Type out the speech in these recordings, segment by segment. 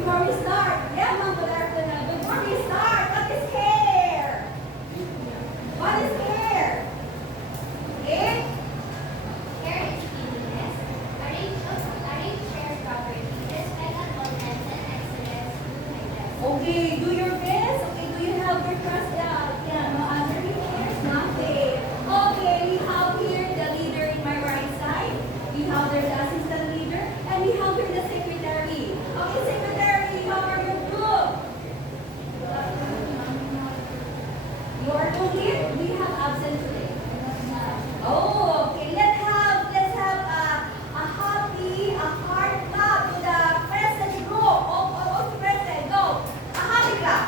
before we start, yeah, ma'am, good afternoon. Before we start, what is hair? What is hair? Okay? Hair is cleanliness, arrange hair properly, respect at all times, and excellence through hygiene. Okay, do your best. Okay, do you have your trust? Yeah, no other hairs? Nothing. Okay, we have here the leader in my right side. We have there the assistant leader. And we have here the secretary. Okay, secretary, how are your group? You are two here? We have absent today. Oh, okay. Let's have a happy, a heart clap to the present group. Oh, present. Go. A happy clap.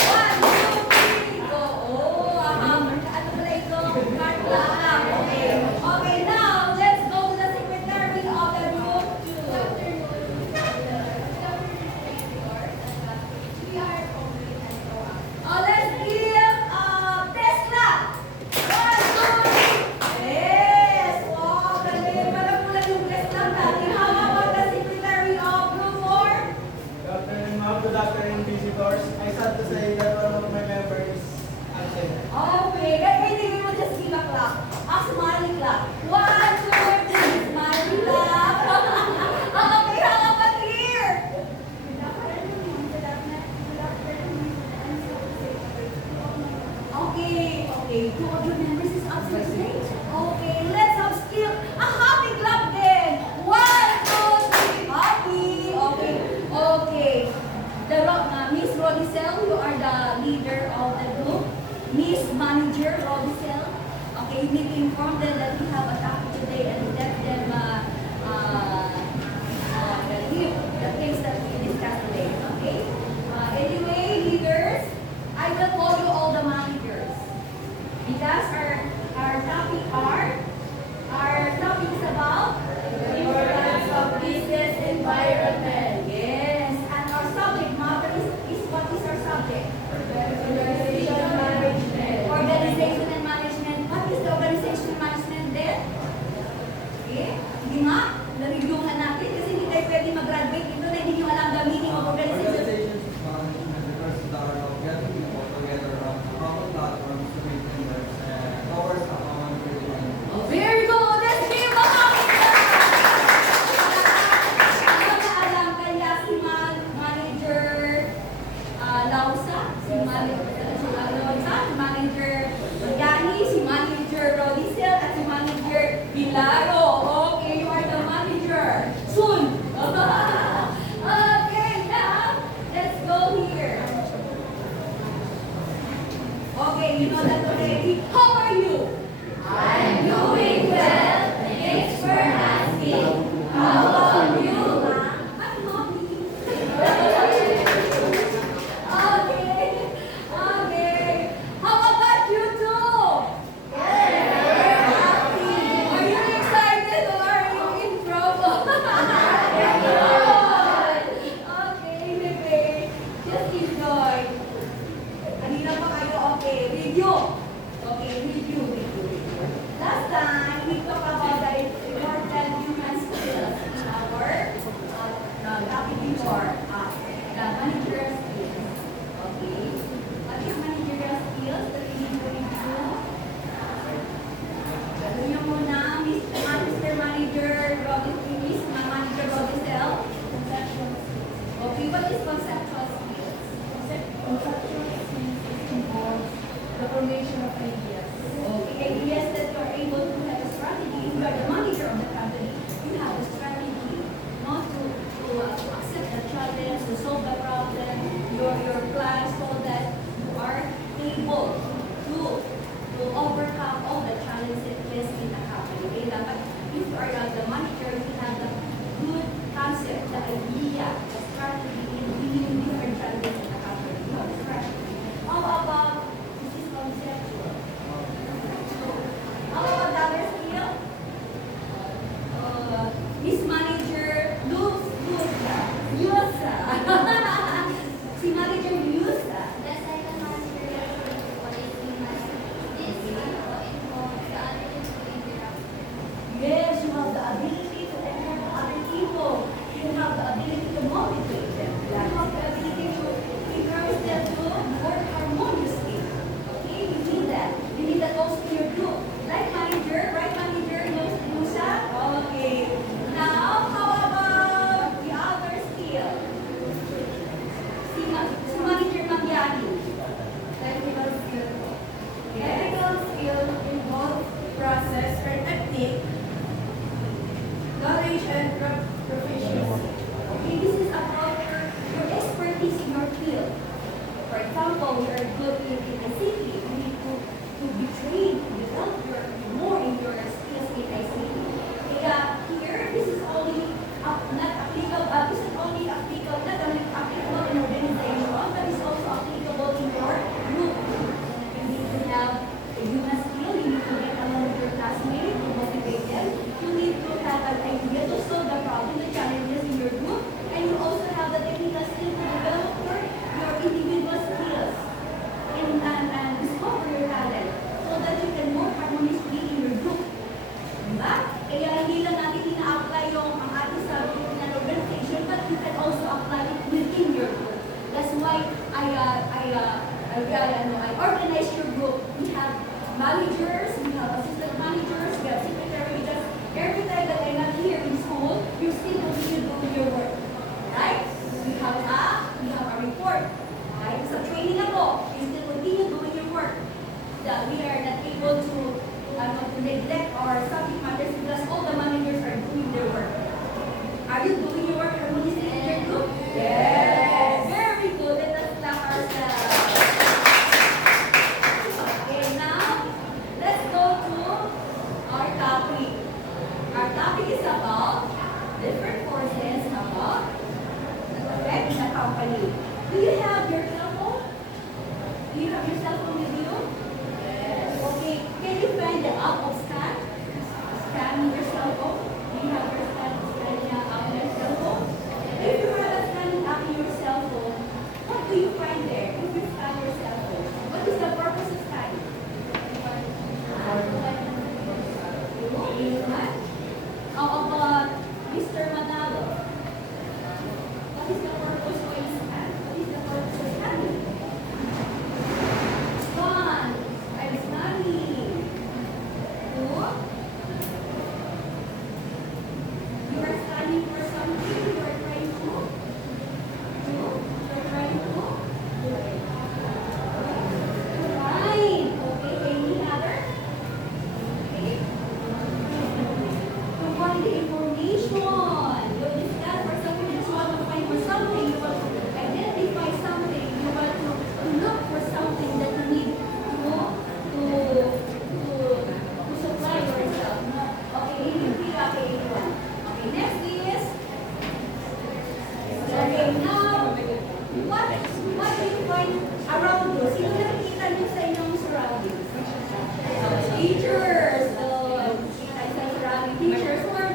1, 2, 3, go. Oh, a hammer. Ano pala ito? Heart clap. Okay. Okay, now let's go to the secretary of the group 2. Oh, let's give best clap. 1, 2, 3. Yes. Wow, galing. Parang mula yung best clap natin. How about the secretary of group 4? Good afternoon, ma'am. Good afternoon, visitors. I sad to say that one of my members is absent. Okay, everything we will just give a clap. A smiley clap. 1, 2, 3, smiley clap. Okay, how about here? Okay, 2 of your members is absent today. Okay, let's have still a happy clap then. 1, 2, 3, happy. Okay. Miss Rodicel, you are the leader of the group. Miss Manager Rodicel, okay, you need to inform them that we have a topic today and let them the things that we discussed today, okay? Anyway, leaders, I will call you all the managers because our topic is about the importance of business environment. Yes, and our subject matter is what is our subject? Organization management. Organization and management. What is the organization and management then? Okay? Hindi nga, na-review nga natin kasi hindi tayo pwede mag-graduate dito na hindi nyo alam the meaning of organization. Organizations management refers to the art of getting people together on common platforms to make members and towards a common vision. Very good! Let's give a happy alam kaya si Manager Lausa, si Manager Yani, si Manager Rodicel, at si Manager Pilaro. Okay, you are the manager. Soon! Okay, now, let's go here. Okay, you know that already. How are you? I'm doing well. Thanks for asking. How about you? I'm happy. Okay. How about you two? Are you excited or are you in trouble? Okay, baby. Just enjoy. Kanina pa kayo, okay. Review. Okay, review. Last time, we talked about the important human skills in our topic before, the managerial skills. Okay? What is managerial skills that we need to review? Gano'n nyo muna, Mr. Manager Rodicel. Okay, what is conceptual skills? Conceptual skills involves the formation of ideas. Okay, ideas that you are able to have a strategy. If you are the manager of the company, you have a strategy not to accept the challenge, to solve the problem, your plans so that you are able to overcome all the challenges in the company. Okay, dapat if you are the manager, you have the good concept, the idea, the strategy in dealing with different challenges in the company. You have a strategy. How about this is conceptual? How about the other skill? Miss Manager, looks good. Yes. are good in ICT, you need to be trained to develop more in your skills in ICT. Kaya here, this is only not applicable, this is only applicable, not only applicable in organization, but it's also applicable in your group. You need to have a human skill, you need to get along with your classmates, to motivate them. You need to have an idea to solve the problem, the challenges in your group, and you also have the technical skill to develop your individual skills and discover your talent so that you can work harmoniously in your group. Diba? Kaya hindi lang natin ina-apply yung ang ating subject in an organization, but you can also apply it within your group. That's why I organize your group. We have managers, we have assistant managers, we have secretary, because every time that I'm not here in school, you still continue doing your work. Right? We have a report. Right? Sa training ako, you still continue doing your work. That we are not able to neglect our subject matters because all the managers are doing their work. Are you doing your work harmoniously in your group? Yes. Very good. Let us clap ourselves. Okay, now let's go to our topic. Our topic is about different forces about the effect in a company. Do you have your cell phone? Do you have your cell phone with you? Yes. Okay. Can you find the app of scan? Scan your cell phone. Do you have your scan app in your cell phone? If you have a scanning app in your cell phone, what do you find there? If you scan your cell phone, what is the purpose of scanning? How about Mr. Manalo? What is the purpose of scan? What is the purpose of scanning? One, I'm scanning. Two, you are scanning for something. You are trying to. You are trying to. Fine. Okay. Any other? Okay. To find the information. You scan for something. You just want to find for something. You want to identify something. You want to look for something that you need to supply yourself. Okay, anyone. Okay, next is. Okay, now what do you find around you? Sino nakikita niyo sa inyong surroundings? Teachers. Kita sa surrounding teachers. Or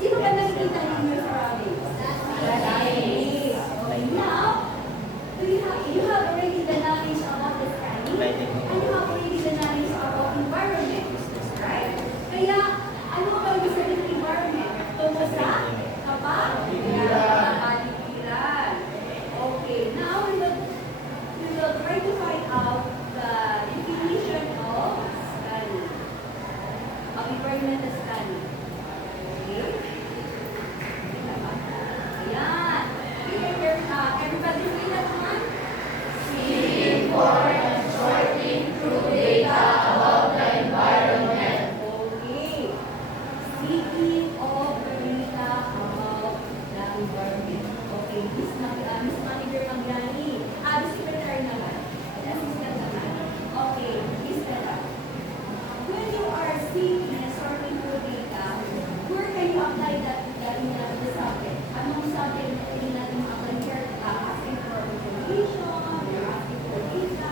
sino ba nakikita niyo in your surroundings? Classmates. Okay, now you have already the knowledge about the scanning and you have already the knowledge about environment. Right? Kaya, ano ba yung sabi ng environment? Tungo sa kapaligiran. Okay, now we will try to find out the definition of scanning. Of environmental scanning. Okay? Ayan. Everybody read that one? Seeking for and sorting through data about the environment. Okay. Seeking of data about the environment. Okay. Miss Manager Manggani. Miss Secretary naman. Assistant naman. Okay. Miss Bella. When you are seeking and sorting through data, where can you apply that in the subject? Anong subject na natin apply here? Asking for information, you're asking for data,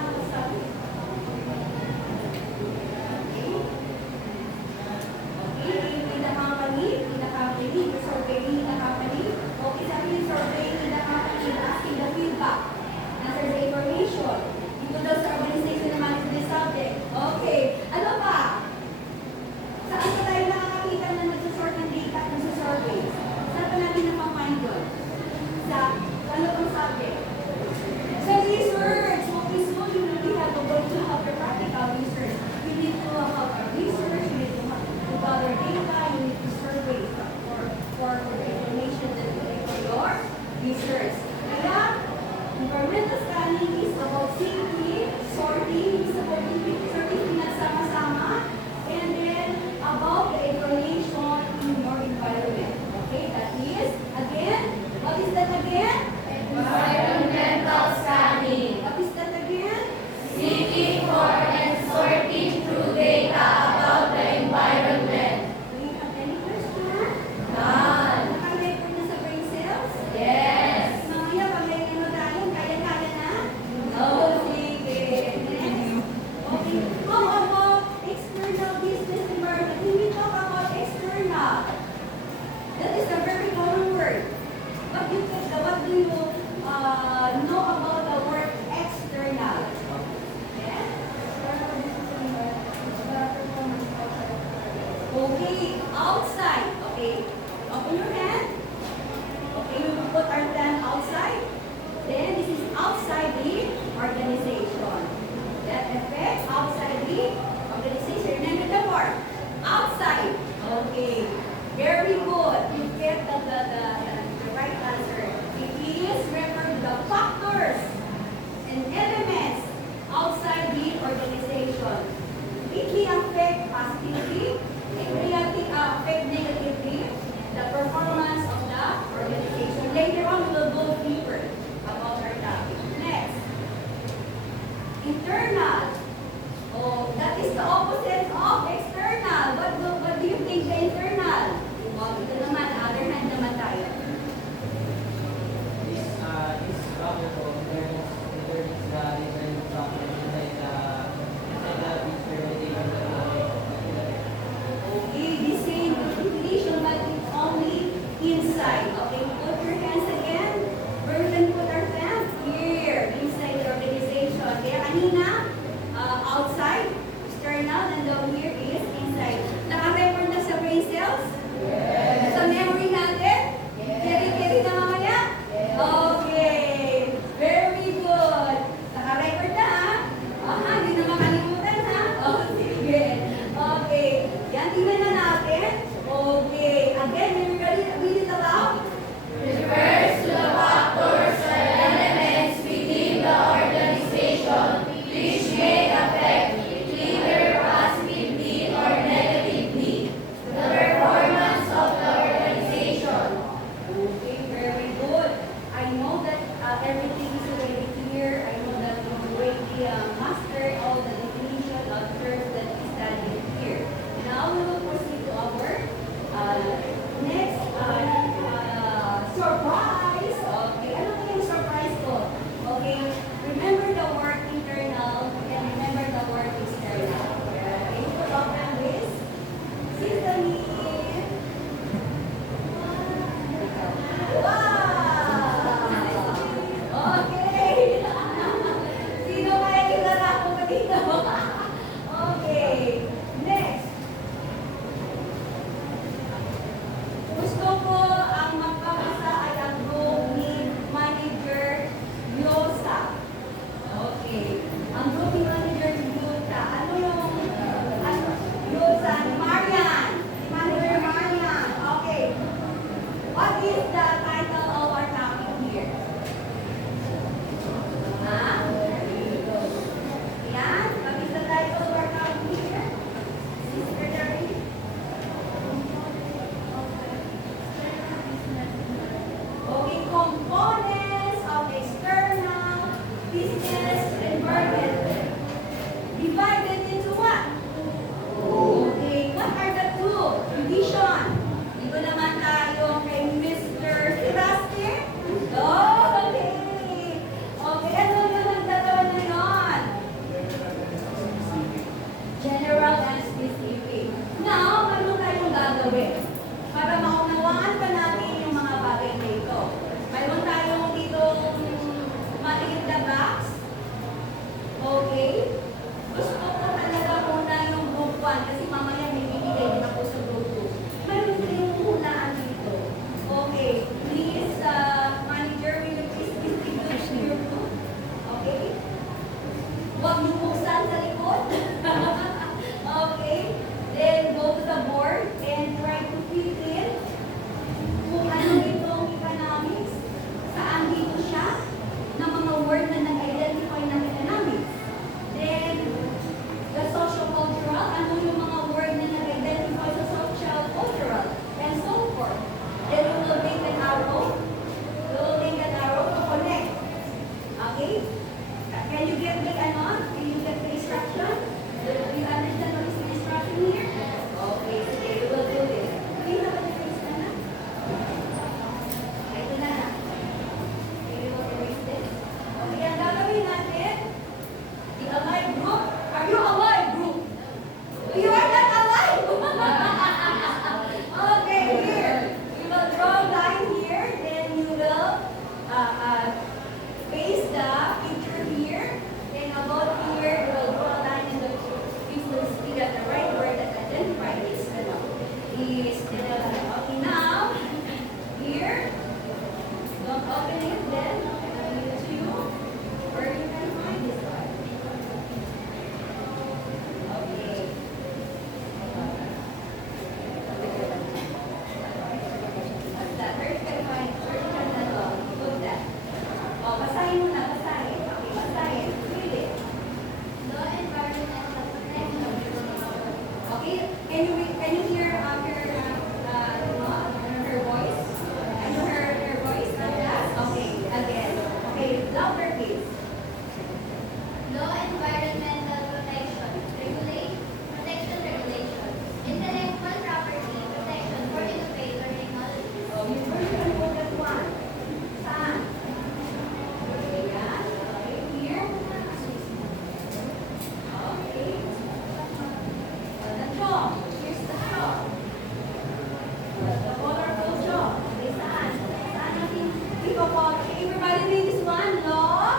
everything is already clear. I know that you already mastered all the definition of terms that we studied here. Now we will proceed to our next surprise. Okay, ano ba yung surprise ko? Okay, remember the word internal and remember the word external. Okay, you will open this. Symphony. Wow! Okay. Sino kaya kilala ko ba dito? Okay. Next. Gusto ko ang magpapasa ay ang group ni Manager Yosa. Okay. Ang group ni Manager Yosa. Ano yung Yosa? Marian. Manager Marian. Okay. What is the title of our topic here? Ha? Yan. What is the title of our topic here? Sister Darlene? Okay, components of external business environment. Divided into what? Okay, what are the two? Division. Dito naman tayo kay Mr. Eraste. Okay. Okay, ano yun ang dalawa na yun? General and specific. Now, ano tayong gagawin? Para maunawaan pa natin yung mga bagay na ito. Mayroon tayong dito maliit na box. Okay? Gusto ko talaga muna yung group 1 kasi mamaya may bibigay din ako sa group 2. Mayroon tayong hulaan dito. Okay. Please, manager, will you please distribute your group? Okay? Huwag niyo buksan sa likod. Okay? Then go to the board and try to fill in kung ano itong economics, saan dito siya, na mga word na nag-identify ng economics. Then, the social-cultural, ano yung mga word na nag-identify sa social-cultural, and so forth. Then we will make an arrow. We will make an arrow to connect. Okay? Can you get the ano? Can you get the instruction? Do you understand what is the instruction here? Okay, sige, we will do this. Okay, naka-erase na na? Ito na na. Okay, we will erase this. Okay, ang gagawin natin, the alive group. Are you alive group? You are not alive! Okay, here. We will draw a line here, then you will paste the picture here. Then about here, you will draw a line and you will see that the right word that identifies is okay, now, here, don't open it then, I'll give it to you, where you can find this one. Okay. What's that? Where you can find it? Where you can put that? Oh, basahin mo na, basahin. Okay, basahin. Read it. Law environmental protection. Okay, can you hear her voice? Can you hear her voice? Yes? Okay, again. Okay, louder please. Law environmental protection. Protection regulation. Intellectual property protection for innovator technologies. Oh, where you can put that one? Saan? Okay, yan. Okay, here. Okay. The jaw. Here's the jaw. The colorful jaw. Okay, saan? Saan natin ipapot? Okay, everybody read this one. Law.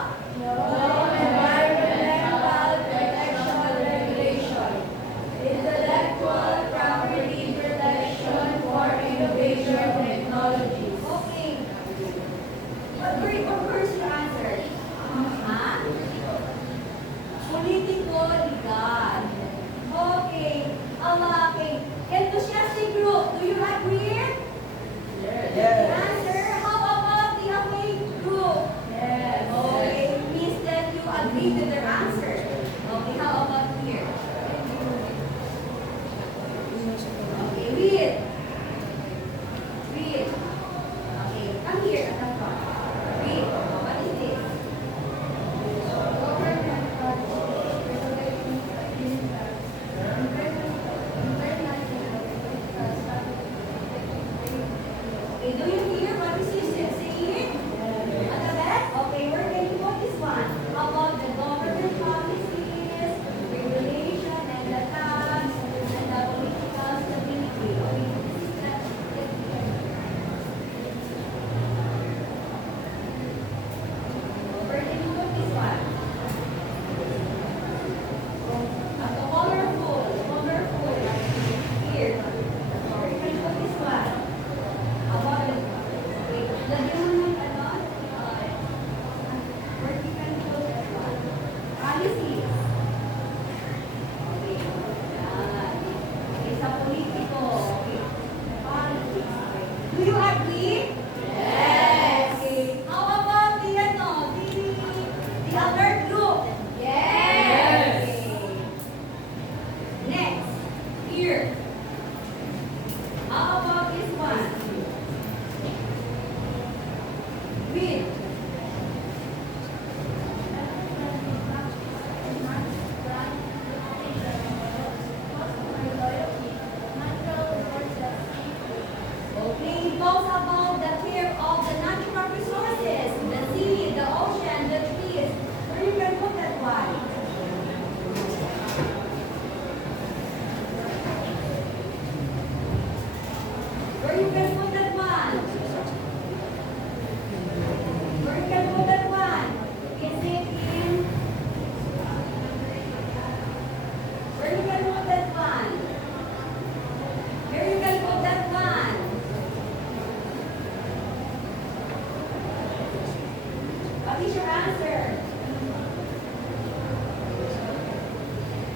is your answer?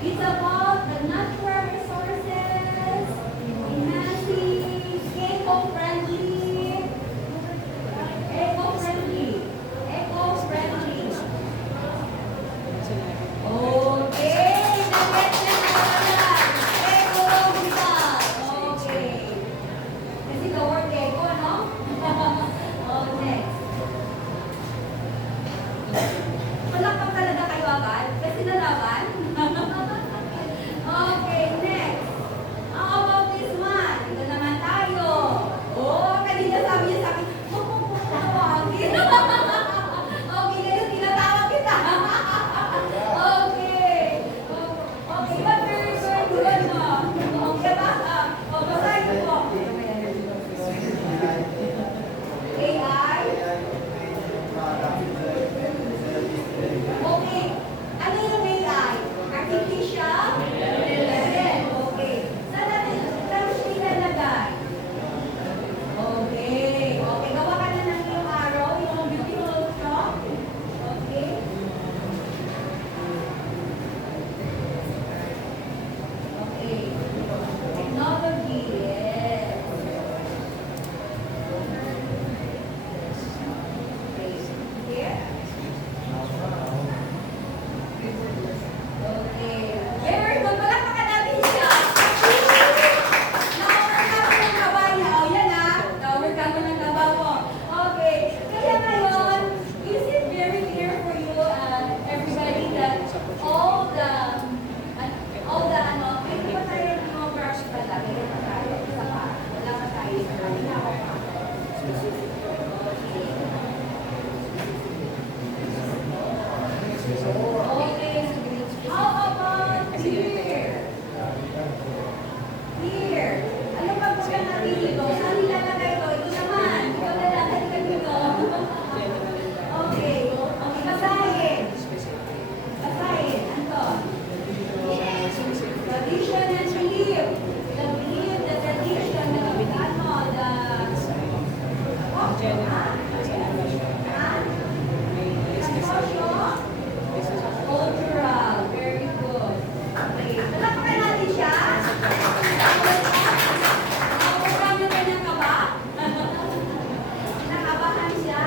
It's about the natural resources, enhancing, eco-friendly, eco-friendly, eco-friendly. Okay, na-get na pala. Ecological. Okay. Kasi the word eco, no? Oh, next. Palakpak talaga kayo agad? Kasi nalaman? Okay, next. How about this one? Ito naman tayo. Oh, kanina sabi niya sa akin, huwag mo po tawagin. Okay, ngayon tinatawag kita. Okay. Okay, but very good mo. Okay ba? O, basahin mo po. AI? Okay. Ano yung AI? Artificial? Intelligence. Okay. Saan natin siya ilalagay? Okay. Okay. Gawa ka na ng iyong araw, yung beautiful shop. Okay. Okay. Technology. Yes. Okay. Here. Okay. Very good. Palakpakan natin siya. Na-overcome mo ng kaba niya. O, yan ah. Na-overcome mo ng kaba mo. Okay. Kaya ngayon, is it very clear for you, everybody, that all the, ano, may iba tayo ng mga brush pala. May iba tayo. Isa pa. Wala pa tayo. Kanina ako pa. Okay. How about here? Here. Ano ba po yung natin dito? Saan nilalagay ito? Ito naman. Ikaw na lang. Halika dito. Okay. Okay. Basahin. Basahin. Ano? Tradition and belief. The belief, the tradition, the ano, the... Cultural. Very good. Okay. Palakpakan natin siya. Nakapagkano na ng kaba? Nakabahan siya?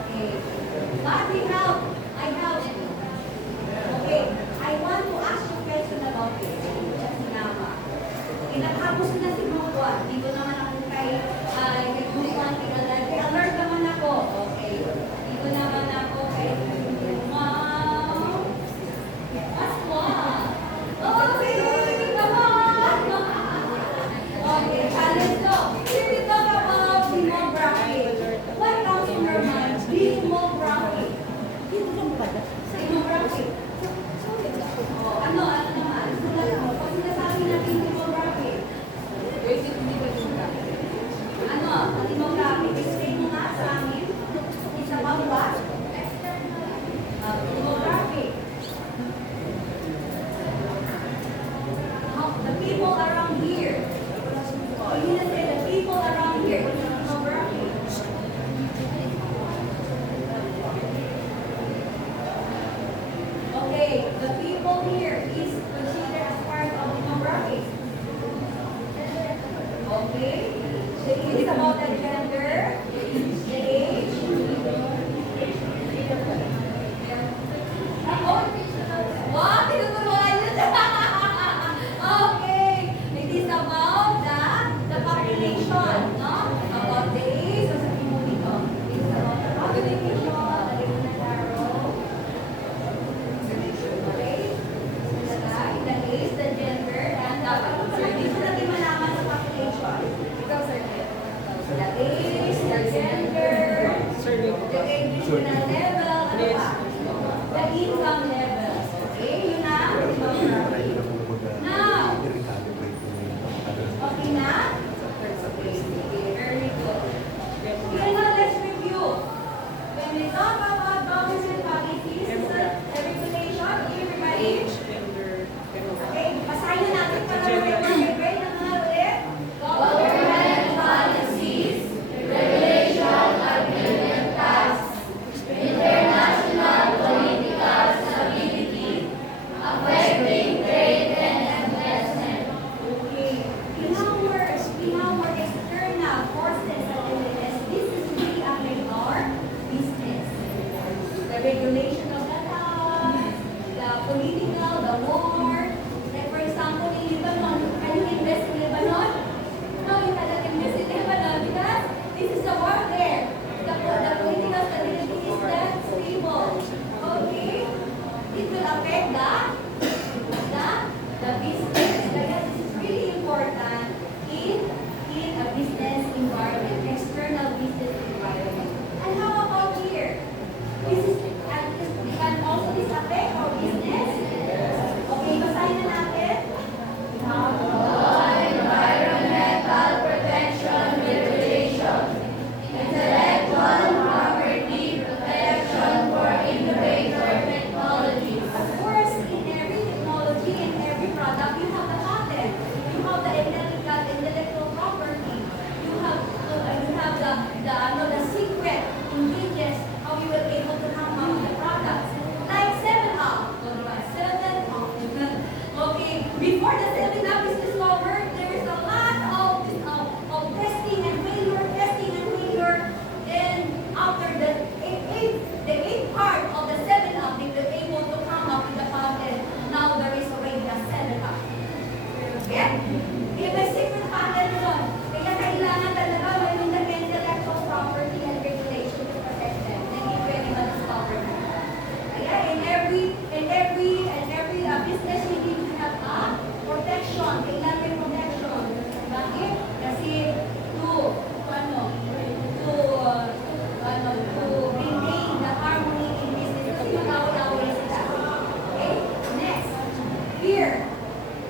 Okay. But I have. Okay. I want to ask you a question about this. Sinama. Kinatapos ko na si Mokwa. Dito naman ako kay Kuwan, kay alert naman ako. Okay. Dito naman ako kay Mom. Aswa. Okay. Come on. Okay. Challenge to. Here we talk about demography. What comes in your mind? Demography. Demography. Ano naman? Pag sinasabi natin demography, ano? Demography. Explain mo nga sa amin. It's about what? Demography. The people around here. You need to say the people around here. What's demography? Okay, the people here is considered as part of demography. Okay, it is about the gender, the age. Wow, tinutulungan niyo siya. Okay, it is about the population, no? About the age. So, sabi mo dito, it is about the population, the arrow. Okay? The age, the gender, and dito natin malaman sa population. before the 7-Up is discovered, there is a lot of testing and failure, and after the eighth part of the 7-Up, they were able to come up with the patent. Now there is already a 7-Up. Okay? Kaya may secret patent doon. Kaya kailangan talaga mayroon na intellectual property and regulation to protect them. Hindi pwede ma-discover na. Kaya in every business, we need to have a protection. Kailangan may protection. Bakit? Kasi to maintain the harmony in business. Kasi mag-away-away sila. Okay? Next. Here.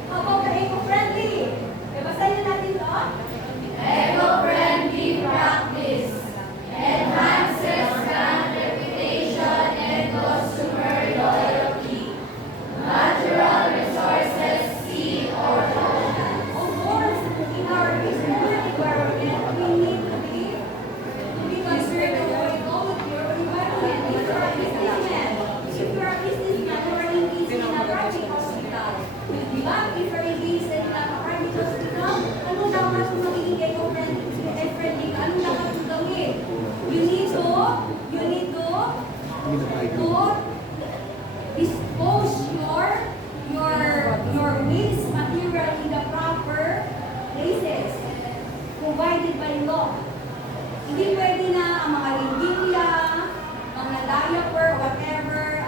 How about the eco-friendly? Basahin natin ito. Eco-friendly practice enhances brand reputation and consumer loyalty. Natural resources, sea or ocean. Of course, in our business environment, we need to be concerned about ecology or environment. If you are a businessman, you are engaged in a private hospital. Diba? If you are engaged in a private hospital, ano dapat kung magiging eco-friendly ka? Ano dapat kung gawin? You need to dispose your waste material in the proper places provided by law. Hindi pwede na ang mga lingilya, mga diaper, whatever,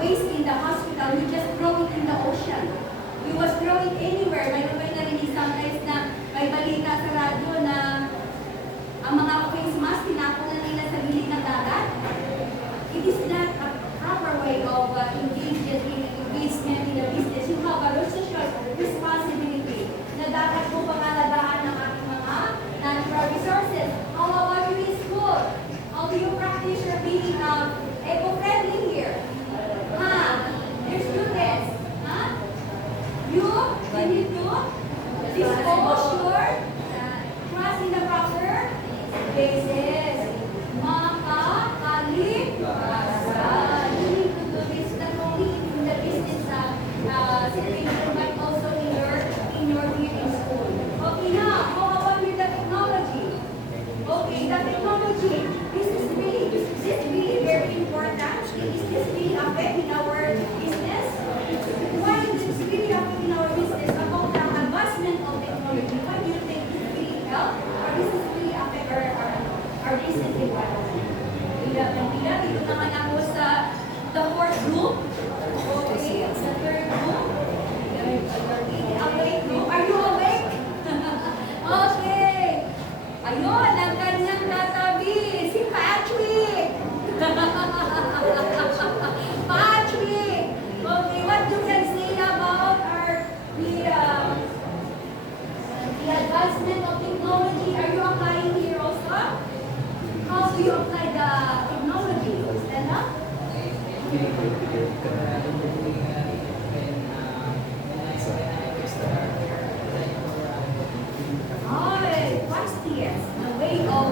waste in the hospital, we just throw it in the ocean. We was throw it anywhere. Mayroon kayo narinig sometimes na may balita sa radyo na ang mga face mask, tinapon na nila sa gilid ng dagat. It is not a proper way of engagement in the business. You have a social responsibility na dapat po pangalagaan ng ating mga natural resources. How about you in school? How do you practice your being eco-friendly here? Your students, you need to dispose your trash in the proper places. Makakalikasan. You need to do this not only in the business situation, but also in your here in school. Okay, now, how about with the technology? Okay, the technology. This is really very important. Is this really affecting our business? Why is this really affecting our business? About the advancement of technology, why do you think this really help? Or this is really affect our business environment? Dito naman ako sa the fourth group. Okay, sa third group. Awake group. Are you awake? Okay. Ayun, ang kanyang katabi, si Patrick. Patrick. Okay, what you can say about the advancement of technology? Are you applying here also? How do you apply the technology? Stand up. What's this? The way of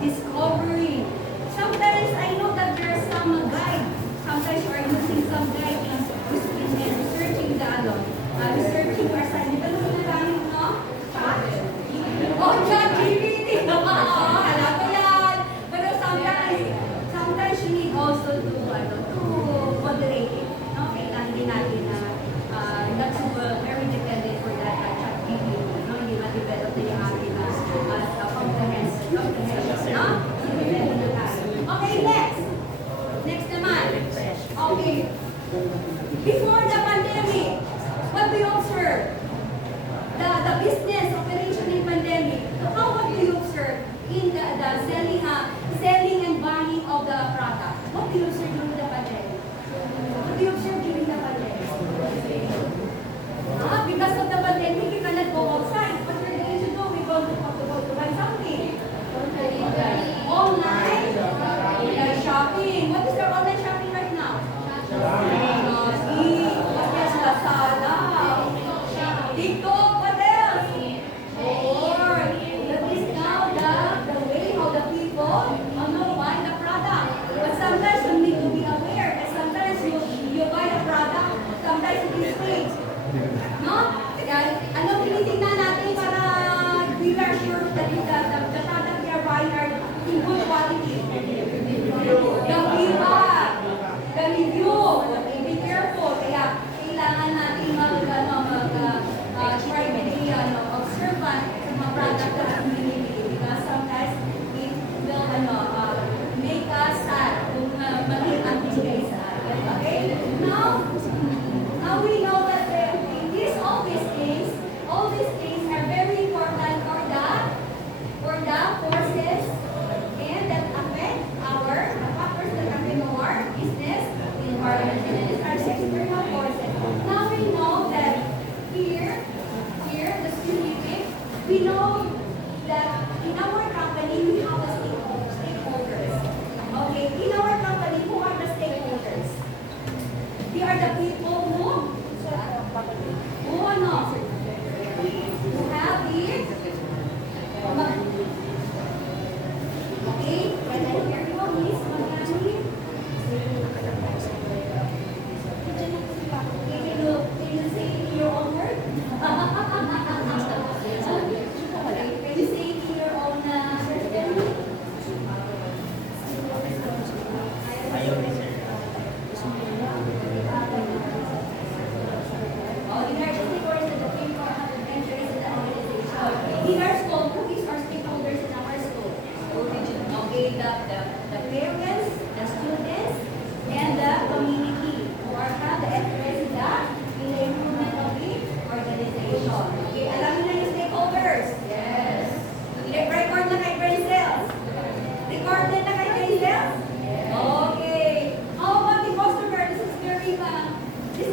discovering. Sometimes I know that there are some guide. Sometimes you are using some guide in researching the researching your assignment. Ano yung nagamit mo? Chat? Oh, ChatGPT! Alam ko yan! Pero sometimes you need also to moderate it. No? Kailangan din natin na not to very dependent for that ChatGPT. No? Hindi ma-develop na yung ating comprehensive. No? Okay, next. Next naman. Okay. Before the pandemic, what do you observe? The business operation in pandemic. So what do you observe in the selling and buying of the product? What do you observe during the pandemic? What do you observe during the pandemic? Because of the pandemic, you cannot go outside. What you're going to do? We're going to have to go to buy something. Online shopping. What is your online shopping right now? Yes, Lazada. TikTok. What else? Or that is now the way how the people buy the product. But sometimes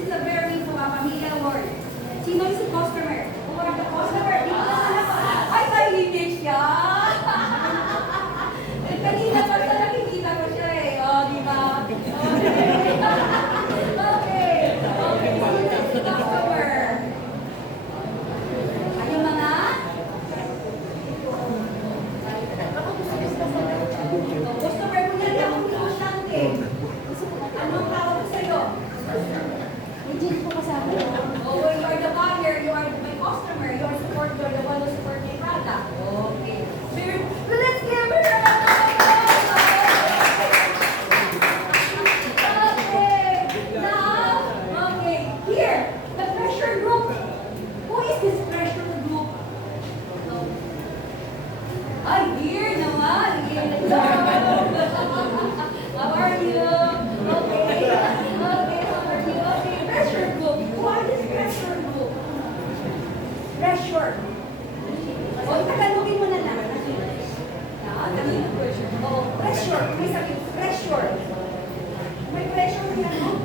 is a very familiar word. Sino yung si customer? Who are the customer? Dito na sana ko. Ay, tahimik siya. Eh, kanina pa sa nakikita ko siya eh. Oh, di ba? Okay. Okay, sino yung si customer? Ayun mga? Customer mo yan, ako konstante. Anong tawag ko sa'yo? Legit po kasama. Oh, well, you are the buyer, you are my customer, you are support, you are the one who support my product. Okay. So, let's give her a round of applause. Okay. Now, okay. Here, the pressure group. Who is this pressure group? Ay, here naman. Hello. How are you? Okay. Okay, how are you? Okay, pressure group. What is pressure group? Pressure. O, tagalogin mo na lang. Tagalogin mo. Oh, pressure. May sabi, pressure. May pressure yan, no?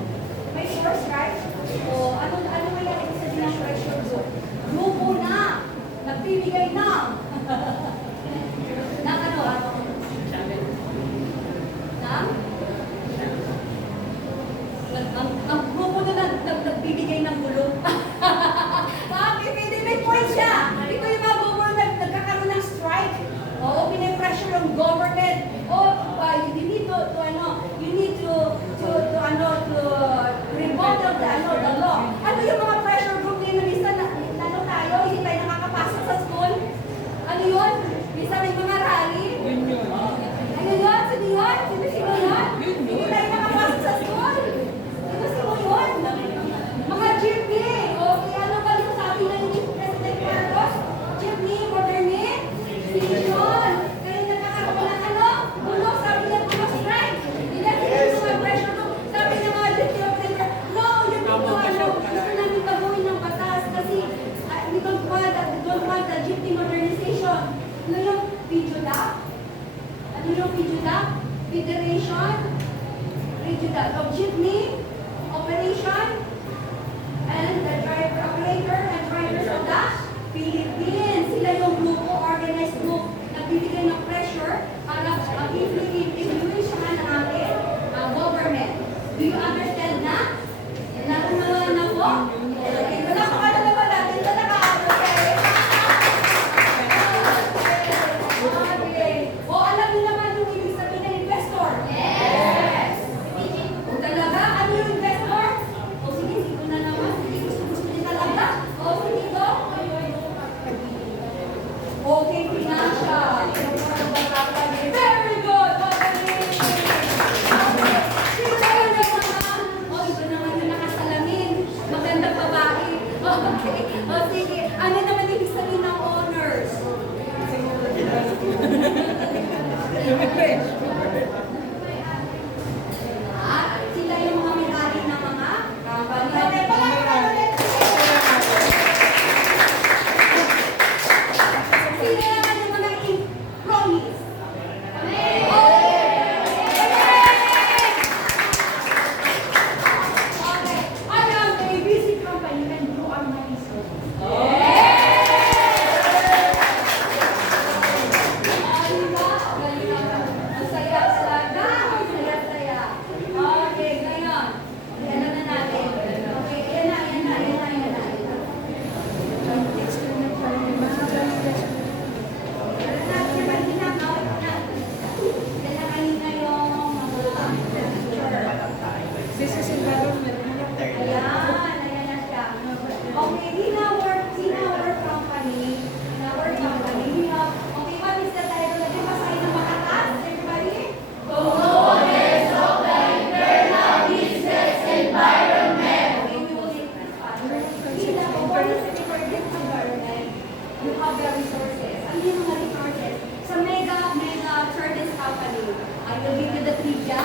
May force, right? O, ano kaya ibig sabihin ng pressure group? Grupo na. Nagbibigay na. Ng ano? Ang grupo na nagbibigay ng gulo. Pwede may point siya. Ito yung mga grupo na nagkakaroon ng strike. Oo, pinipressure yung government. You need to rebuttal the law. Ano yung mga pressure group na yun? Minsan, tayo, hindi tayo nakakapasok sa school. Ano yun? Minsan may mga rally. Ano yun? Sino yun? Sino yun? Hindi tayo nakapasok sa school. Sino yun? Mga jeepney. Okay, ano ba yung sabi ng President Marcos? Jeepney, modernity, station. Kaya nagkakaroon ng ano? Gulo, sabi ng gulo strike. Hindi natin yung mga pressure group. Sabi ng mga jeepney operator, no, yun yung ano. Gusto namin baguhin ng batas kasi we don't want the jeepney modernization. Ano yung PJUDA? Ano yung PJUDA? Federation? PJUDA of Jeepney Operation and the driver operator and drivers of the Philippines. Sila yung grupo, organized group, nagbibigay ng pressure para influensyahan ng ating government. Do you understand na? Nakunawa na po? Okay, wala pa ka na naman natin. Talaga, okay? Okay. O, alam niyo naman yung ibig sabihin ng investor? Yes! O, talaga? Ano yung investor? O, sige, sige na naman. Sige, gusto niya talaga? O, sige ko? Okay, financial. Very good! Magaling! Okay. Sino tayo na mga? O, ito naman yung nakasalamin. Magandang babae. Okay. O, sige. Ano naman ibig sabihin ng honors? Sila yung mga may-ari ng mga company. Sila naman yung mga employees. Okay. I am a busy company and you are my resources. This is environment. Ayan na siya. Okay, in our company, okay, what is the title? Lagyan pa tayo ng makatas, everybody? Components of the internal business environment. Okay, we will take this one. In the components of the environment, you have the resources. Ano yung mga resources? Sa mega service company, I will give you the trivia.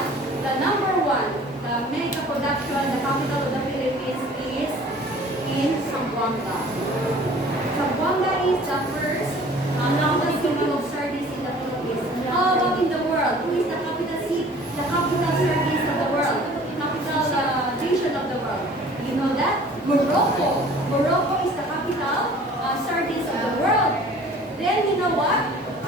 The number one, the mega production, the capital of the Philippines is in Zamboanga. Zamboanga is the first city of service in the Philippines. How about in the world? Who is the capital service of the world? Capital region of the world? You know what? Morocco. Morocco is the capital sardines of the world. Then you know what?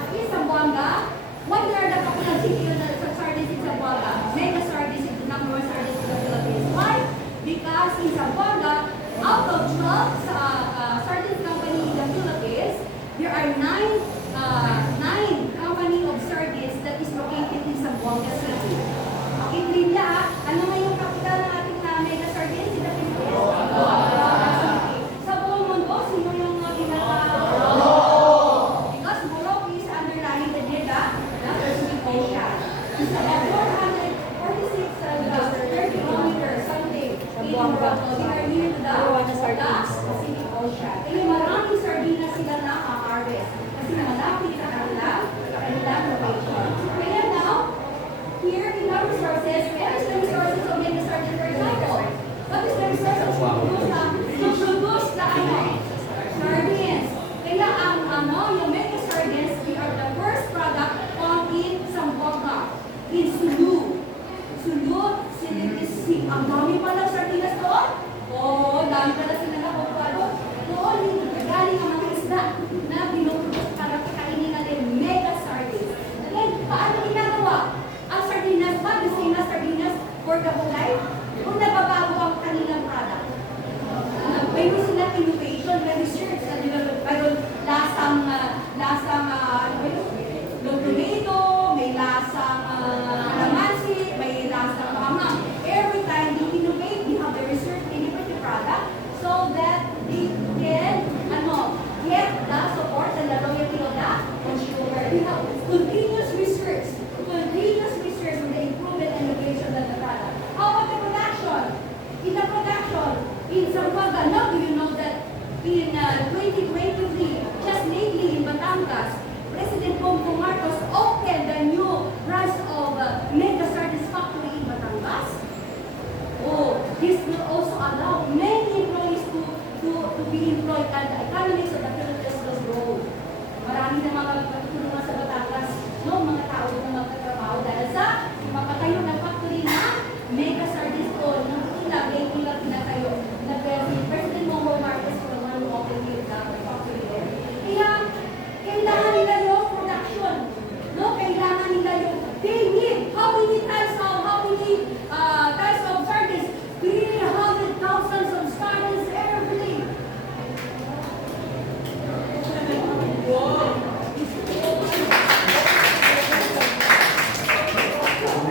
In Zamboanga, what are the capital city of the sardines in Zamboanga? Mega Sardines is the number one sardines in the Philippines. Why? Because in Zamboanga, out of 12 sardines company in the Philippines, there are nine company of sardines that is located in Zamboanga City. In Linya, ano nga yung capital ng ating mega sardines in the Philippines? Zamboanga City. Sa buong mundo, sino yung because Morocco is underlying the Pacific Ocean. It's about 446 30 kilometers something in Morocco. They are near to the Pacific Ocean. Kaya maraming sardinas sila na harvest kasi malapit sa kanilang location. Kaya now, here in our resources, what is the resources of mega sardines, for example? What is the resources to produce the sardines? Kaya yung mega sardines, we are the first product found in Zamboanga, in Sulu. Sulu, ang dami palang sardinas doon. Dami pala sila nakukuha doon. Doon, galing ang mga isda na pinuproduce para kainin natin mega sardines. Again, paano ginagawa? Ang sardinas ba, the same as sardinas for the whole life? Kung nababago ang kanilang product. Mayroon silang innovation, may research na develop. Mayroon lasang tomato, may lasang kalamansi, may lasang mahamang. Every time they innovate, they have the research, they develop the product so that they can get the support and the loyalty of the consumer. They have continuous research on the improvement and innovation of the product. How about the production? In Zamboanga, now do you know that in 2023, just lately in Batangas, President Bongbong Marcos opened the new branch of Mega Sardines factory in Batangas. This will also allow many employees to be employed and the economics of the Philippines will grow. Marami na mga magpatulungan sa Batangas, mga tao na magtatrabaho dahil sa mapatayo ng factory na Mega Sardines doon, lately lang pinatayo na President Bongbong Marcos for one who opened the factory there. Kaya, kailangan nila yung production. Kailangan nila yung, they need, how many types of sardines? 300,000 of sardines every day.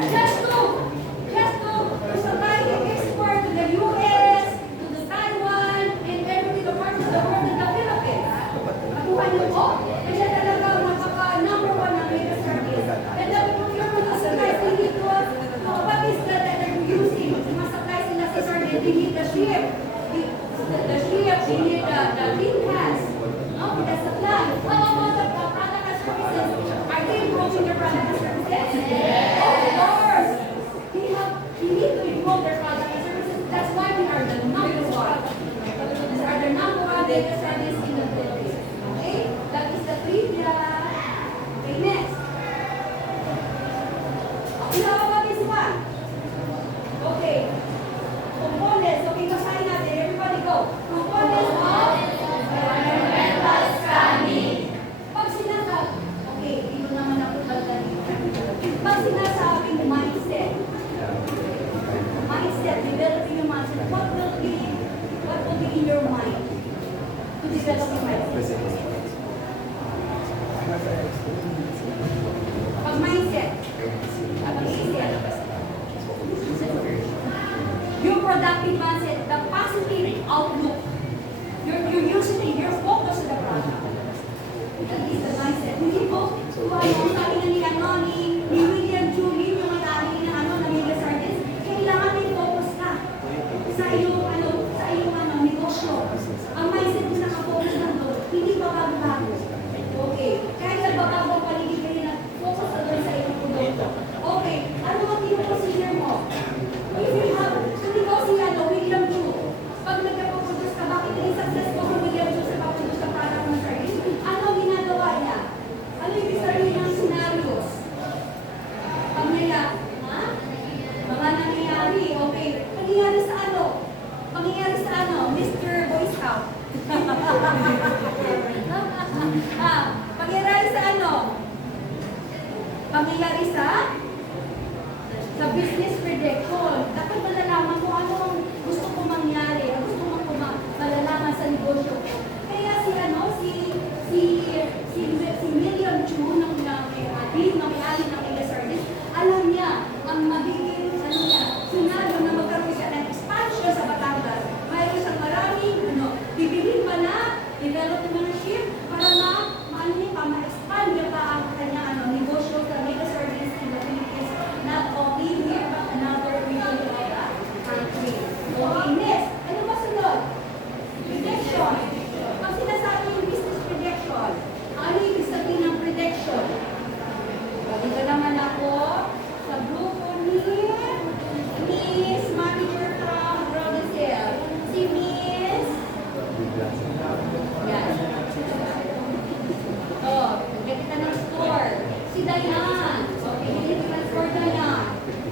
Just to supply and export to the US, to the Taiwan, and every parts of the world in the Philippines. Nakuha niyo po? Kaya talaga number one ang mega sardines. And the procurement of supplies, they need to, what is that they're using? Masupplies sila sa sardines, they need the ship. The ship, they need the tin cans. The supply. How about the product and services? Are they improving their product and services? Of course. We need to improve their product and services. That's why we are the number one. These are the number one data sardines in the Philippines. Okay? That is the trivia. Okay, next. Okay, how about this one? Okay. Components. Okay, basahin natin. Everybody go. Components of environmental scanning. Pag sinasabi, okay, dito naman ako talaga. Pag sinasabing mindset, developing your mindset, what will be in your mind to develop your mindset? Pag mindset, your productive mindset, the positive outlook, your usage, your focus on the product. That is the mindset. Hindi po, sabi na ni William Julie, yung may-ari ng Mega Sardines, kailangan may focus ka sa iyong negosyo. Ang mindset mo nakafocus lang doon, hindi pa bago-bago. Okay, kahit nagbabago ang paligid kayo na focus na doon sa iyong produkto. Okay, ano ang pinoconsider mo? If you have, sabi ko si William Mr. Boy Scout. Pangyayari sa ano? Pangyayari sa business prediction. Dapat malalaman kung ano ang gusto ko mangyari, ang gusto ko malalaman sa negosyo ko. Kaya si William Chu ng may-ari ng Mega Service, alam niya ang magiging senaryo na magkaroon siya ng expansion sa Batangas. Mayroon siyang maraming bibilin pa na development para ma-expand niya pa ang kanyang negosyo sa Mega Service in the Philippines, not only here but another region of the country. Okay, next. Ano ba sunod? Prediction. Pag sinasabi yung business prediction, ano yung sabihin ng prediction? Dito naman ako sa grupo ni Miss Manager from Rodicel. Si Miss... Yan. Oh, bigyan kita ng store. Si Dayan. Okay, bigyan kita ng store, Dayan.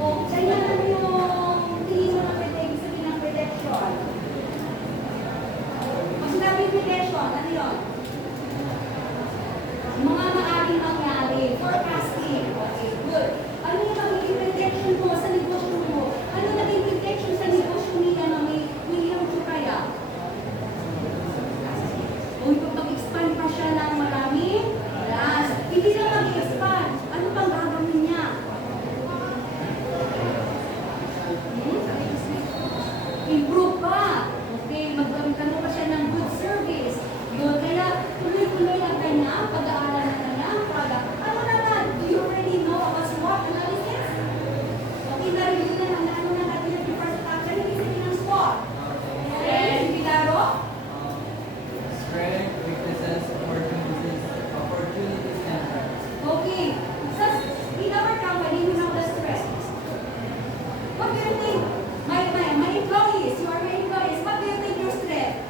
Oh, Dayan, ano yung tingin mo na pwede ibig sabihin ng prediction? Pag sinabi yung prediction, ano yun? Mga maaaring mangyari. Forecasting. Okay, good. Ano yung magiging prediction mo sa negosyo mo? Ano naging prediction sa negosyo nila na may William Chukaya? Kung mag-expand pa siya ng marami, yes. Hindi na mag-expand. Ano pang gagawin niya? Improve pa. Okay, magkaroon pa siya ng good service. Yun, kaya tuloy-tuloy ang kanya, pag-aaral na kanya, product. Ano naman? Do you already know about SWOT analysis? Okay, narinig na lang na ano na natin yung first factor, hindi sabihin ng SWOT. Okay, Pilaro? Strength, weaknesses, opportunities, and threats. Okay. In our company, we know the strengths. What do you think? My employees, you are my employees. What do you think your strength?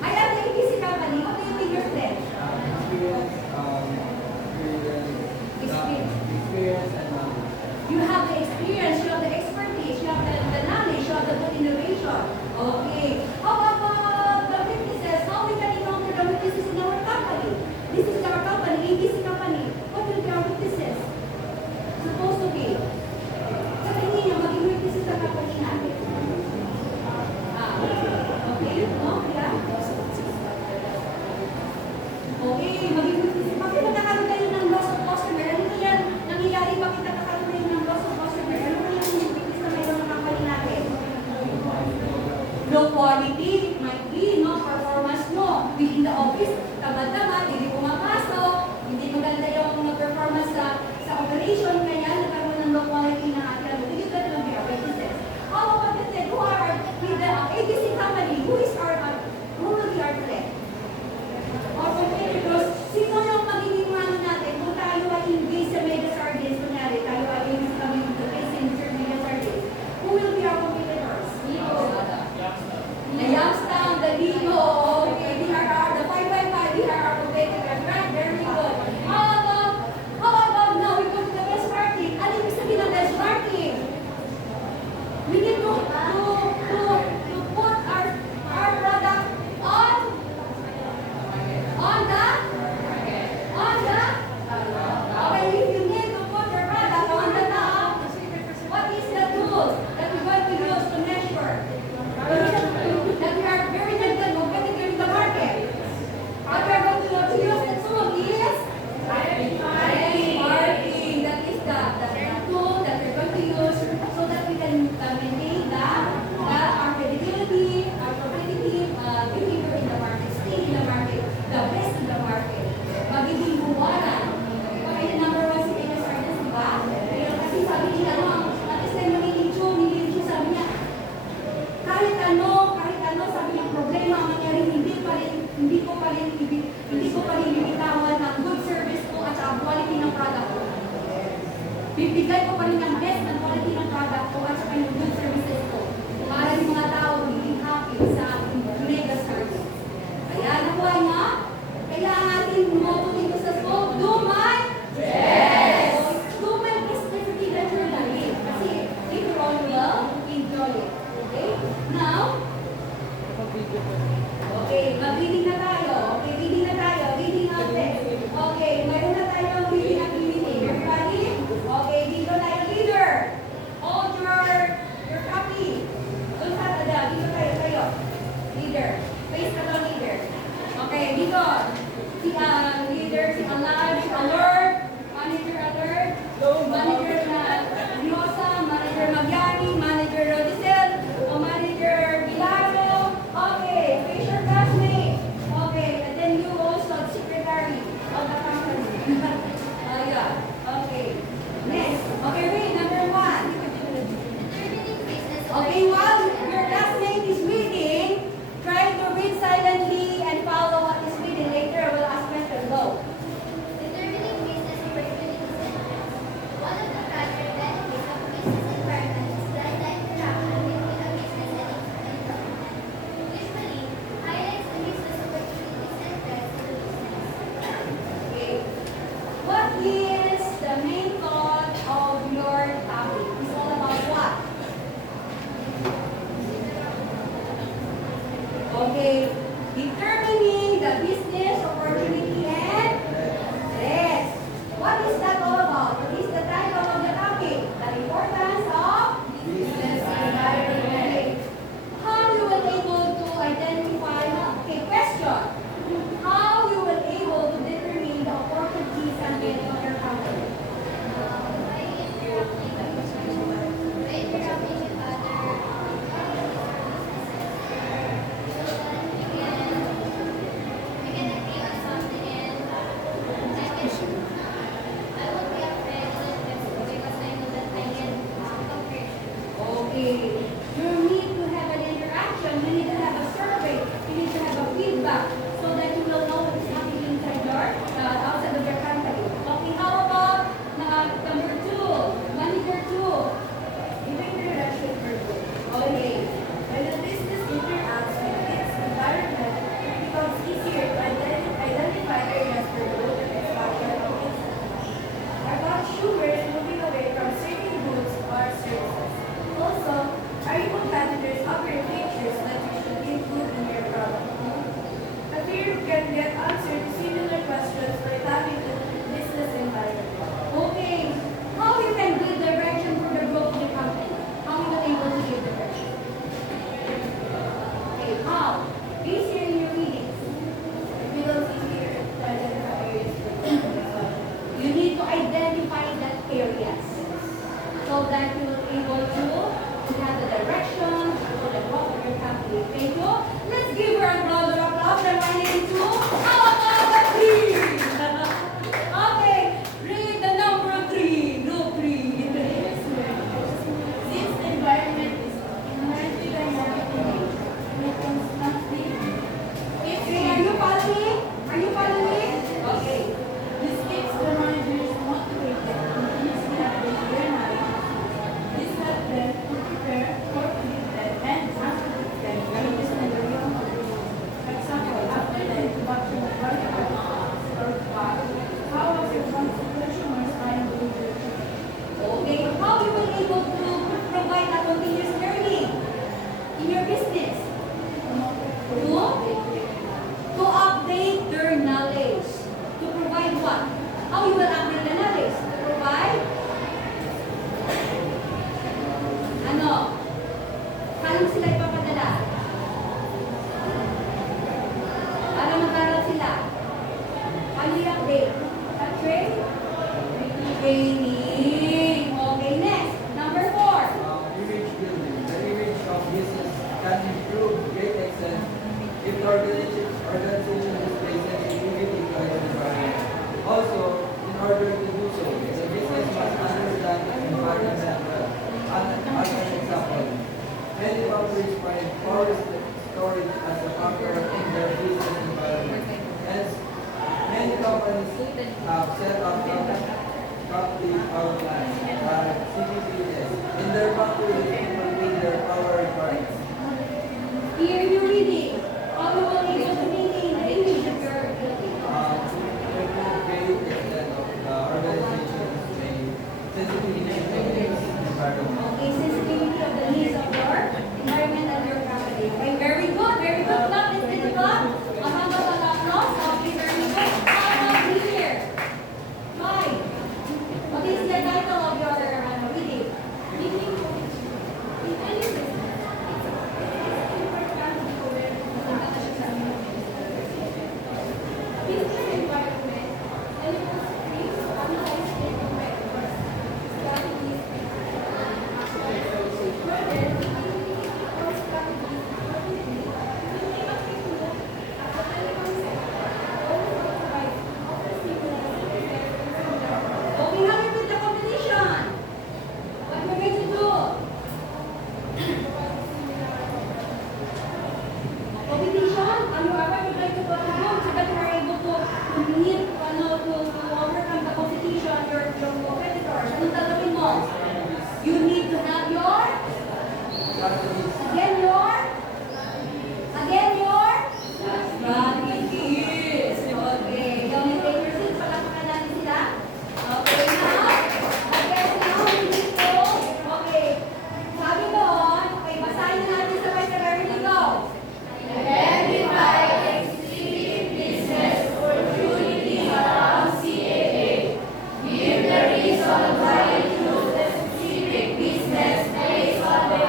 I am the ABC company. What do you think your strength? Experience and knowledge. You have the experience, you have the expertise, you have the knowledge, you have the good innovation. Okay. How about the weaknesses? How we can encounter the weaknesses in our company? This is our company, ABC company. What will be our weaknesses? Supposed to be. Sa tingin niyo, maging weaknesses sa company natin. Okay? No? Yeah? Okay, maging weaknesses. Bakit nagkakaroon tayo ng loss of customer? Ano na yan? Nangyayari, bakit nagkakaroon tayo ng loss of customer? Ano na yung weakness na mayroon ng company natin? Low quality, it might be, no? Performance mo. Within the office, tamad-tamad, hindi pumapasok, hindi maganda yung performance sa operation, kaya nagkaroon ng low quality na atin. Hindi that will be our weaknesses. How about the who are with the ABC company? Who will be our threat? Or competitors, sino yung magiging ano natin kung tayo ay engaged sa Mega Service, kunyari, tayo ay engaged kami sa Mega Service, who will be our competitors? The Youngstown, the Ligo, okay, they are the 555, they are our competitors, right? Very good. How about now, we go to the benchmarking. Ano yung sabihin ng benchmarking? We need to put our product on the okay, if you need to put your product on the top, what is the tool that we're going to use to measure that we are very good competitive in the market? What we are going to use the tool is benchmarking. That is the tool that we're going to use so that we can maintain our credibility, our competitive behavior in the market, stay in the market, the best in the market. Magiging buwanan. Kaya yung number one si Mega Service, di ba? Pero kasi sabi niya, at time magiging Chu, sabi niya, kahit ano, sabi niya, problema ang nangyari, hindi ko pa rin binitawan ng good service ko at saka quality ng product ko. Bibigay ko pa rin ng best ng quality ng product ko at saka yung good services ko. Para yung mga tao magiging happy sa ating Mega Service. Kaya nakuha niya, kaya ang ating motto dito sa school, do my best! Do my best everything that you're doing. Kasi if you're all well, enjoy it. Okay? Now, Okay, mag-reading na tayo. Okay, reading na tayo. Reading of text. Okay, mayroon na tayong reading activity. Everybody? Okay, dito tayo. Leader, hold your copy. Doon sa tada. Dito tayo. Leader. Face ka to, leader. Okay, dito. Si leader, si Alaj, si Alert, manager Alert, manager na Riosa, manager Magyani, manager Rodicel, o manager Milano. Okay, face your classmate. Okay, and then you also secretary of the company. Oh, yeah. Okay. Next. Okay, read number 1. Determining business Okay, while your classmate is reading, try to read silently and follow what is reading. Later, I will ask questions. Go. Determining business opportunities and trends. One of the primary benefits of business environment is that the interaction between a business and its environment usually highlights the business opportunities and trends in the business. Okay. What is the main thought of your topic? It's all about what? Okay. Determining the business opportunity and yes. What is that all about? What is the title of the topic? The importance of business environment. How you will able to identify? Okay, question. How you will able to determine the opportunities and value of your company? By interacting with other companies or businesses, so that we can agree on something and I will be a friend and investor because I know that I can compare. Okay. You need to have an interaction. You need to have a survey. You need to have a feedback so that you will know what is happening inside your outside of your company. Okay. How about number 2? Manager 2. Giving direction for good. Okay. When the business interacts with its environment, it becomes easier to identify areas for growth and expansion of its business. About consumers moving away from certain goods or services. Also, are your competitors offering features that you should include in your product? A firm can get answered to similar questions pertaining to business environment. Okay. How you can give direction for the growth of the company? How you will able to give direction? Okay. How? Please hear your readings. It becomes easier to identify areas for growth. You need to identify that areas so that you will able to have the direction for the growth of your company. Thank you. Let's give her a round of applause. And my name to how about 3? Okay. Read the number 3. Group 3. This environment is inherently dynamic in nature. It constantly Okay, are you following? Are you following? Okay. this keeps the managers motivated and keeps the update their knowledge. This helps them to prepare for predicted and unpredicted changes in the real world. For example, after the introduction of vertical or how was your consumers find the Okay, how you will able to provide a continuous learning in your business? To update their knowledge. To provide what? How you will update the knowledge? To provide? Ano? Paano sila ipapadala? Para mag-aral sila. Paano i-update? Sa training? Okay, next. Number 4. Image building. The image of business can improve great extent if the organization displays an individualized environment. Also, in order to do so, the business must understand the environment well. As an example, many companies find forest storage as a factor in their business environment. Hence, many companies have set up complete power plants, CPPs, in their factories to meet their power requirements. Here you reading. How you will able to maintain the image of your building. Great extent of the organization's sensitivity to its environment. Okay, sensitivity of the needs of your environment and your company. Okay, very good, very good. so that you are able to meet, to overcome the competition, your competitors. Anong gagawin mo? You need to have your, again your strategies. Okay, yung take your seat, palakpakan natin sila. Okay, now, we need to, okay, sabi doon, okay, basahin na natin sabay-sabay, ready, go. Identify existing business opportunity around CAA. Give the reason why you choose the specific business based on the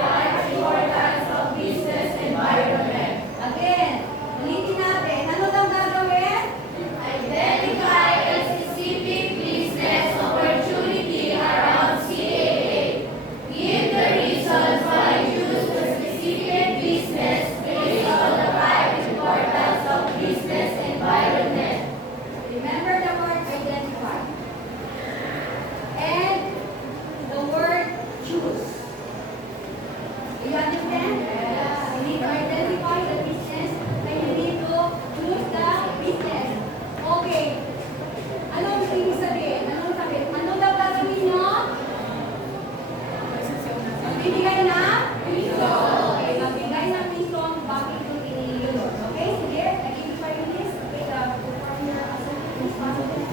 importance of business environment. Again, ulitin natin. Ano daw gagawin? Identify a specific business opportunity around CAA. Give the reason why you choose the specific business based on the importance of business environment. Remember the word identify. And the word choose. Do you understand? You need to identify the business and you need to choose the business. Okay. Anong ibig sabihin? Anong daw gagawin nyo? Magbibigay na? Okay, magbigay ng mission bakit yung inilulot. Okay, sige. Nag-ibig yung list. Okay, perform your responsibility.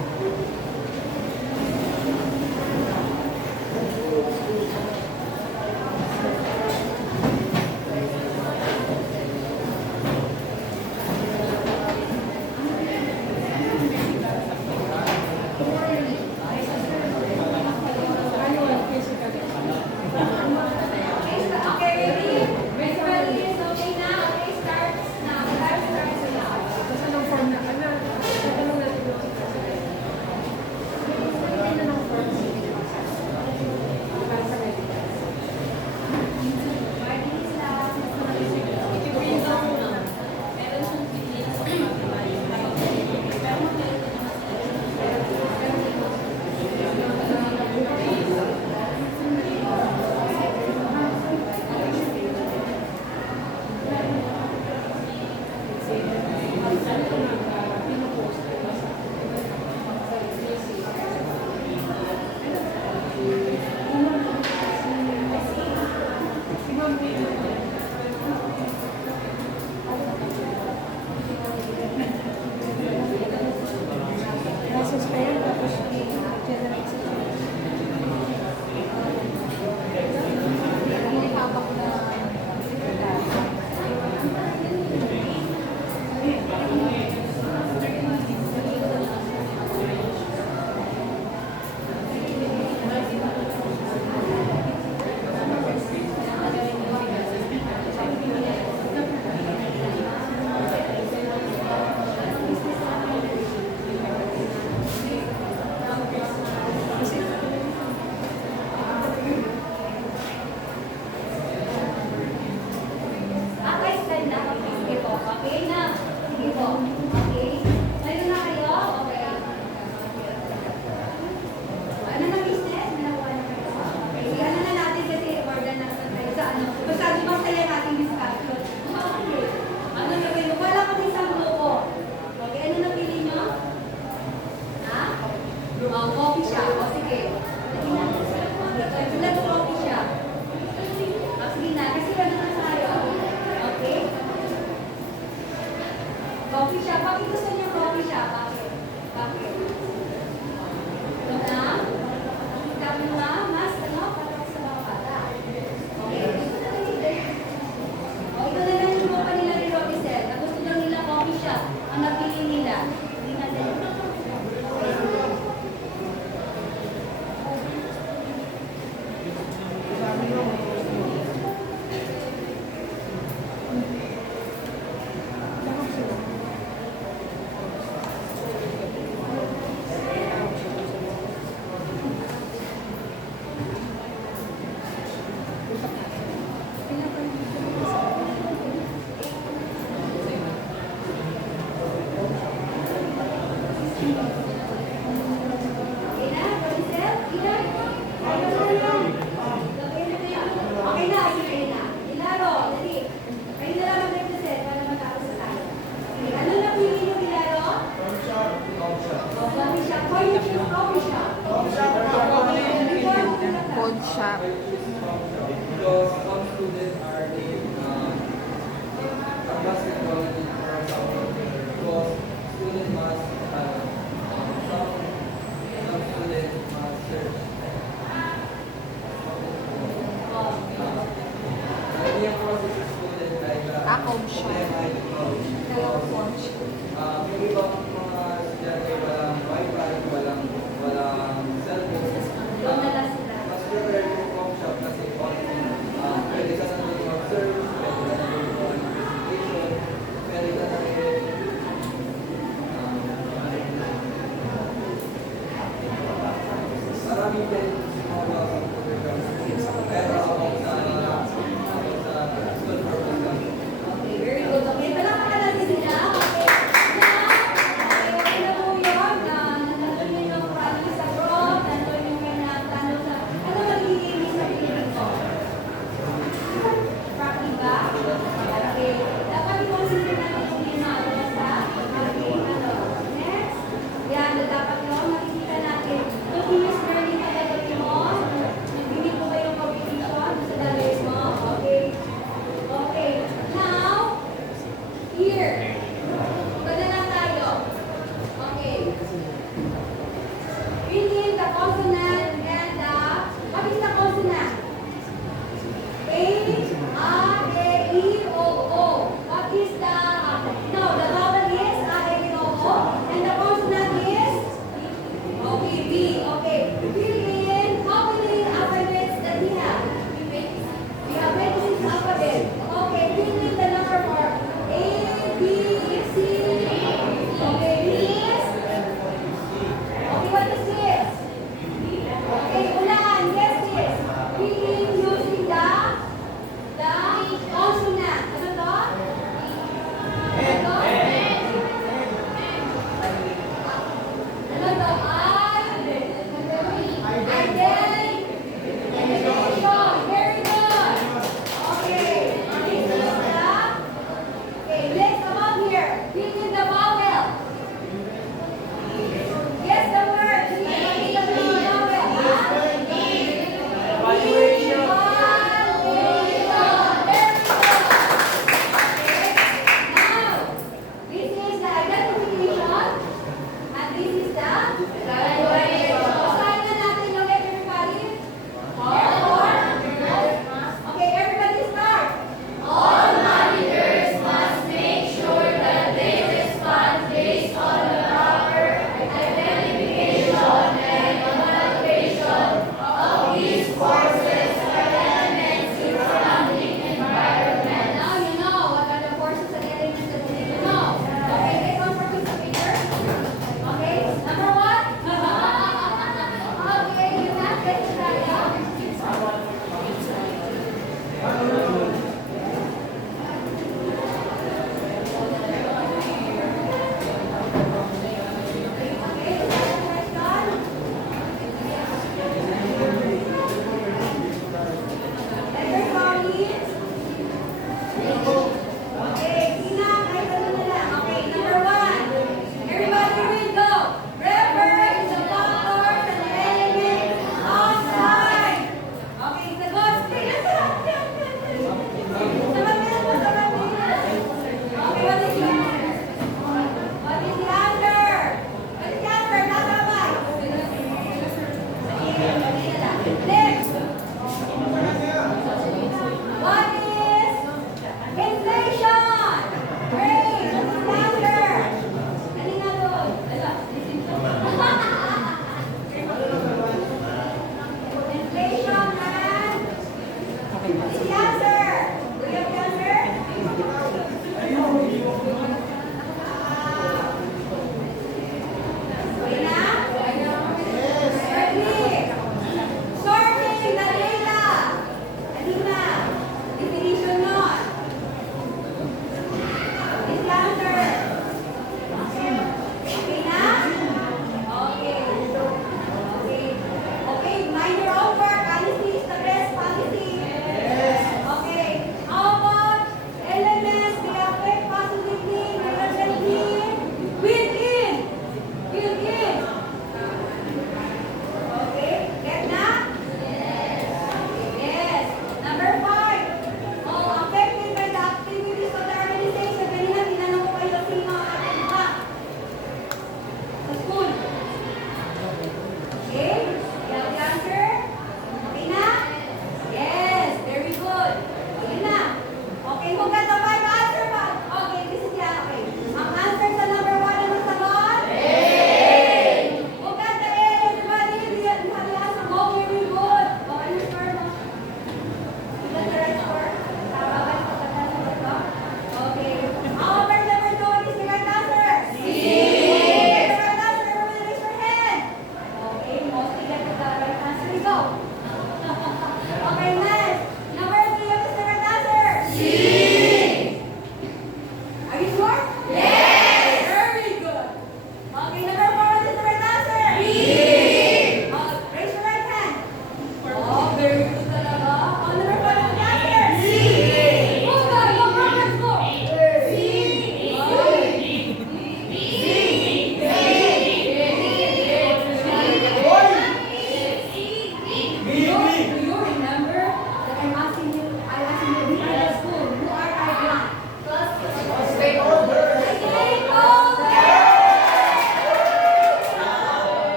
Okay, ready? Everybody is okay now? Okay, start now. The time starts now. Basta ng form na, tatanong natin yung hindi na ng form. Para sa medical. Ready, start. I-bring down mo na. Suspend, tapos i-generate sa Okay, stand na. Sige po. Okay na. Sige po. Okay. Ngayon na kayo? Okay. Ano na business? Nanakuha na kayo? Okay. Sige, ano na natin kasi order na tayo sa ano. Basta di masaya natin discussion. Okay. Ano na kayo? Wala kami isang grupo. Okay, ano na pili nyo? Ha? Coffee shop. O sige. Sige na. Okay, sulat coffee shop. Sige na, kasi ano na tayo? Okay? Coffee shop. Bakit gusto niyo coffee shop? Bakit? Bakit? Ito na? Kita mo na? Mas ano? Para sa mga bata. Okay. O, ito na lang yung grupo nila ni Robicel. Na gusto daw nila coffee shop. Ang napili nila. Hindi natin. Thank you.